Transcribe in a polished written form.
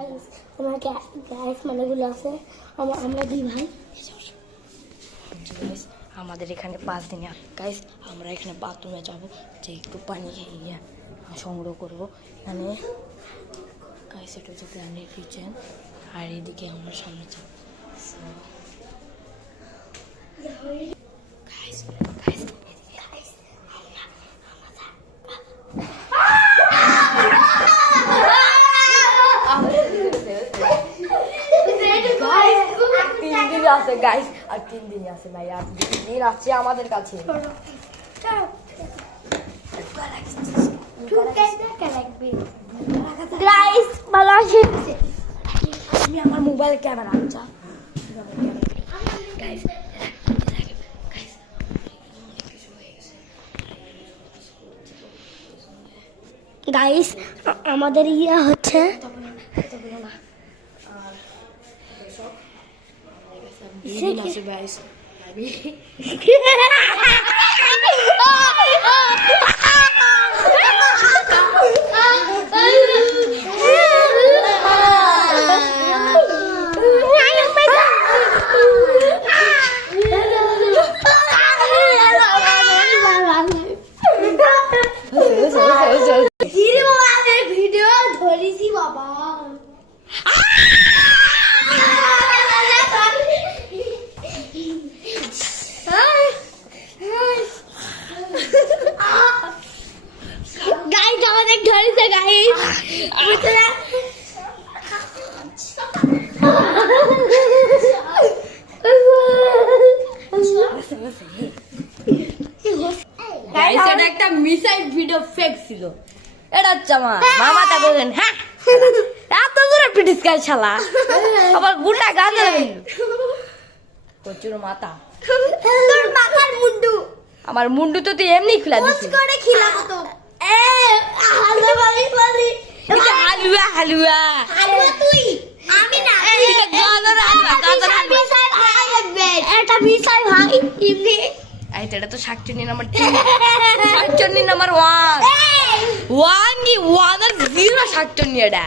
আমার গ্যাস মানেগুলো আছে আমরা দুই ভাই। আমাদের এখানে 5 দিনে গাইস আমরা এখানে বাথরুমে যাবো, যে একটু পানি খেয়ে সংগ্রহ করবো। এখানে গাইস এটা হচ্ছে গ্র্যান্ডের কিচেন, আর এদিকে আমরা সামনে যাবো। আছে গাইস, আর 3 দিন আছে ভাই, আর 2 দিন আছে আমাদের কাছে। গাইস ভালো আছে। তুমি আমার মোবাইল ক্যামেরা আনছা গাইস। গাইস আমাদের ইয়া হচ্ছে গাইস ভিডিও ধরেছি বাবা। গাইস আমাদের ধরেছে গাইস, বুঝতে না গাইস এটা একটা মিসাইল ভিডিও ফেক ছিল। এটা হচ্ছে আমার মামাটা বলেন। হ্যাঁ এত দূরে পিটিস গাই শালা, আবার গোটা গাছে প্রচুর মাথা। তোর মাথার মুন্ডু, আমার মুন্ডু তো তুই এমনি খুলা দিছিস করে খিলাবো তো। হালুয়া বলি বলি এটা হালুয়া হালুয়া হালুয়া তুই, আমি না। এটা গাজর হালুয়া, গাজর হালুয়া। এটা মিসাই ভাই ইমনি। এটা তো শাকচুন্নি নাম্বার 3, শাকচুন্নি নাম্বার 1 কি 1 আর 0 শাকচুন্নি এটা।